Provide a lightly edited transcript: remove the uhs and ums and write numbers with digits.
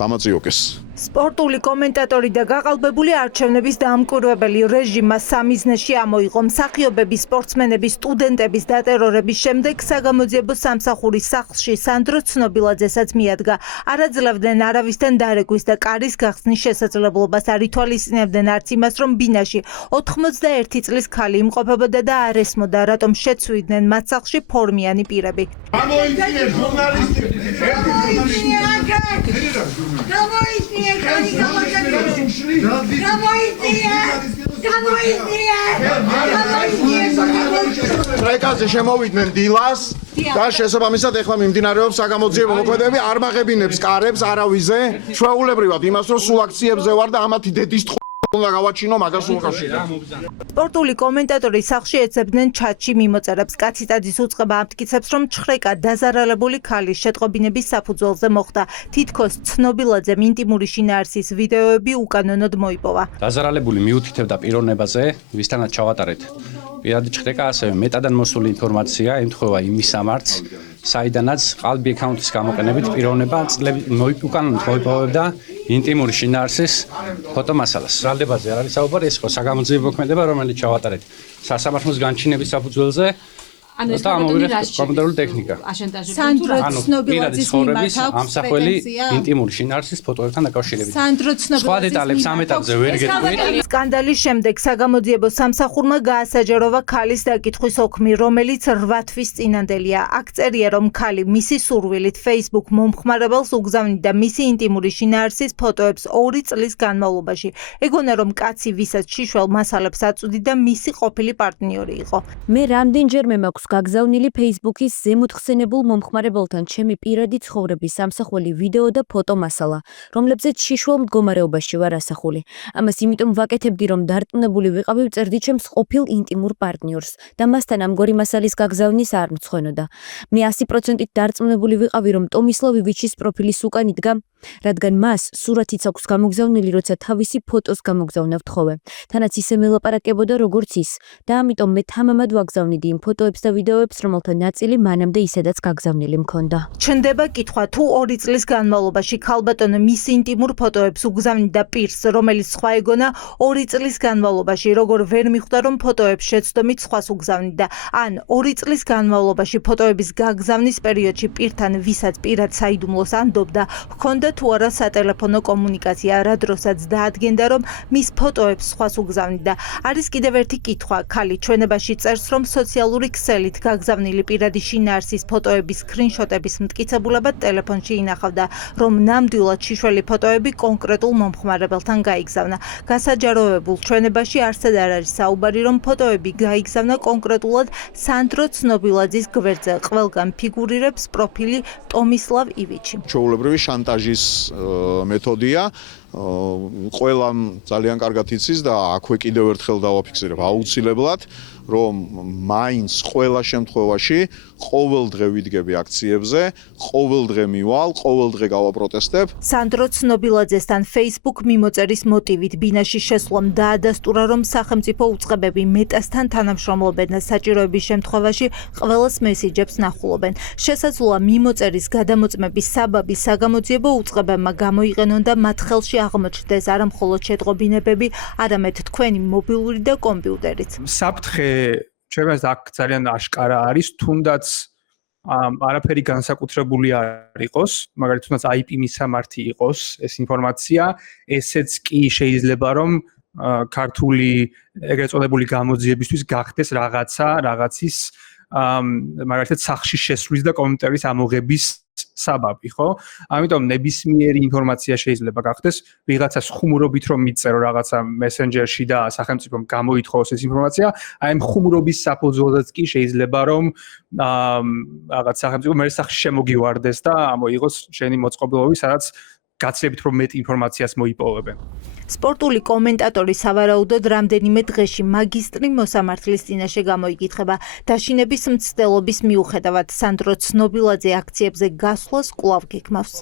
დამაწიოკეს. სპორტული კომენტატორი და გაყალბებული არჩევნების დამკვირვებელი რეჟიმმა სამიზნეში ამოიღო მსახიობების, სპორტსმენების, სტუდენტების დატერორების შემდეგ საგამოძიებო სამსახურის სახლში სანდრო ცნობილაძესაც მიადგა. არაძლევდნენ არავისთან დარეკვის და კარის გახსნის შესაძლებლობას, არ ითვალისწინებდნენ არც იმას, რომ ბინაში 91 წლის ქალი იმყოფებოდა და არ ესმოდა, რატომ შეცვლიდნენ მათ სახლში ფორმიანი პირები. ტრეკაზე შემოვიდნენ დილას და შესაბამისად ეხლა მიმდინარეობს საგამოძიებო მოქმედებები, არ მაღებინებს კარებს არავიზე, ჩვეულებრივად იმას რომ სულ აქციებზე ვარ და ამათი დედის უნდა გავაჩინო მაგას უკავშირდა. სპორტული კომენტატორი სახლში ეძებდნენ ჩატში მიმოწერებს. კაციტაძის უწყება ამტკიცებს, რომ ჩხრეკა დაზარალებული ქალის შეტყობინების საფუძველზე მოხდა. თითქოს ცნობილაძემ ინტიმური შინაარსის ვიდეოები უკანონოდ მოიპოვა. დაზარალებული მიუთითებდა პიროვნებაზე, ვისთანაც ჩავატარეთ პირადი ჩხრეკა, ასევე მეტადან მოსული ინფორმაცია ემთხვევა იმის სამართს, საიდანაც ყალბი აკაუნტის გამოყენებით პიროვნება უკანონოდ მოიპოვებდა ინტიმური შინაარსის ფოტომასალას. ბრალდებაზე არ არის საუბარი, ეს ხო საგამოძიებო მოქმედება, რომელიც ჩავატარეთ სასამართლოს განჩინების საფუძველზე. და ამოვიღეთ კომპიუტერული ტექნიკა. სანდრო ცნობილაძის მიმართ აქვს ამსახველი ინტიმური შინაარსის ფოტოებთან დაკავშირებით. სანდრო სხვა დეტალებს ამ ეტაპზე ვერ გეტყვით. სკანდალის შემდეგ საგამოძიებო სამსახურმა გაასაჯაროვა ქალის დაკითხვის ოქმი, რომელიც 8 თვის წინანდელია. აქ წერია, რომ ქალი მისი სურვილით Facebook მომხმარებელს უგზავნიდა მისი ინტიმური შინაარსის ფოტოებს 2 წლის განმავლობაში. ეგონა, რომ კაცი, ვისაც შიშველ მასალებს აწვდიდა, მისი ყოფილი პარტნიორი იყო. მე რამდენჯერმე მაქვს გაგზავნილი Facebook-ის ზემოთხსენებულ მომხმარებელთან ჩემი პირადი ცხოვრების სამსახველი ვიდეო და ფოტო მასალა, რომლებზეც შიშველ მდგომარეობაში ვარ ასახული. ამას იმიტომ ვაკეთებდი, რომ დარწმუნებული ვიყავი ვწერდი ჩემს ყოფილ ინტიმურ პარტნიორს და მასთან ამგვარი მასალის გაგზავნის არ მცხვენოდა. მე 100%-ით დარწმუნებული ვიყავი, რომ ტომისლავ ივიჩის პროფილის უკან იდგა, რადგან მას სურათიც აქვს გამოგზავნილი, როცა თავისი ფოტოს გამოგზავნავ თხოვე. თანაც ისე მელაპარაკებოდა როგორც ის და ამიტომ მე თამამად ვაგზავნიდი იმ ფოტოებს და ვიდეოებს, რომელთა ნაწილი მანამდე ისედაც გაგზავნილი მქონდა. ჩნდება კითხვა, თუ 2 წლის განმავლობაში ქალბატონი მის ინტიმურ ფოტოებს უგზავნიდა პირს, რომელიც სხვა ეგონა 2 წლის განმავლობაში როგორ ვერ მიხვდა, რომ ფოტოებს შეცდომით სხვას უგზავნიდა, ან 2 წლის განმავლობაში ფოტოების გაგზავნის პერიოდში პირთან, ვისაც პირად საიდუმლოს ანდობდა, ჰქონდა თუ არა სატელეფონო კომუნიკაცია, რა დროსაც დაადგენდა, რომ მის ფოტოებს სხვას უგზავნიდა. არის კიდევ ერთი კითხვა, ქალი ჩვენებაში წერს, რომ სოციალური ქსელით გაგზავნილი პირადი შინაარსის ფოტოების სკრინშოტების მტკიცებულებად ტელეფონში ინახავდა, რომ ნამდვილად შიშველი ფოტოები კონკრეტულ მომხმარებელთან გაიგზავნა. გასაჯაროებულ ჩვენებაში არსად არ არის საუბარი, რომ ფოტოები გაიგზავნა კონკრეტულად სანდრო ცნობილაძის გვერდზე. ყველგან ფიგურირებს პროფილი ტომისლავ ივიჩი. ჩვეულებრივი შანტაჟის მეთოდია. ყველამ ძალიან კარგად იცის და აქვე კიდევ ერთხელ დავაფიქსირებ აუცილებლად, რომ მაინც ყველა შემთხვევაში ყოველ დღე ვიდგები აქციებზე, ყოველ დღე მივალ, ყოველ დღე გავაპროტესტებ. სანდრო ცნობილაძესთან Facebook მიმოწერის მოტივით ბინაში შესვლამ დაადასტურა, რომ სახელმწიფო უწყებები მეტასთან თანამშრომლობენ და საჭიროების შემთხვევაში ყველას მესიჯებს ნახულობენ. შესაძლოა მიმოწერის გადამოწმების საბაბი საგამოძიებო უწყებებმა გამოიყენონ და მათ ხელში აღმოჩნდეს არა მხოლოდ შეტყობინებები, არამედ თქვენი მობილური და კომპიუტერიც. საფრთხე ჩემს აქ ძალიან აშკარა არის, თუნდაც არაფერი განსაკუთრებული არ იყოს, მაგალითად თუნდაც IP მისამართი იყოს ეს ინფორმაცია, ესეც კი შეიძლება რომ ქართული ეგრეთ წოდებული გამოძიებისთვის გახდეს რაღაცის მაგალითად სახში შესვლის და კომენტარის ამოღების საბაბი, ხო? ამიტომ ნებისმიერი ინფორმაცია შეიძლება გახდეს ვიღაცას ხუმრობით რომ მიწერო რაღაცა მესენჯერში და სახელმწიფომ გამოითხოვოს ეს ინფორმაცია, აი ამ ხუმრობის საფუძველზეც კი შეიძლება რომ რაღაც სახელმწიფო მე სახში შემოგივარდეს და ამოიღოს შენი მოწყობილობები, სადაც გაცილებით რომ მეტ ინფორმაციას მოიპოვებენ. სპორტული კომენტატორი სავარაუდოდ რამდენიმე დღეში მაგისტრი მოსამართლის წინაშე გამოიკითხება. დაშინების მცდელობის მიუხედავად სანდრო ცნობილაძე აქციებზე გასვლას კვლავ გეგმავს.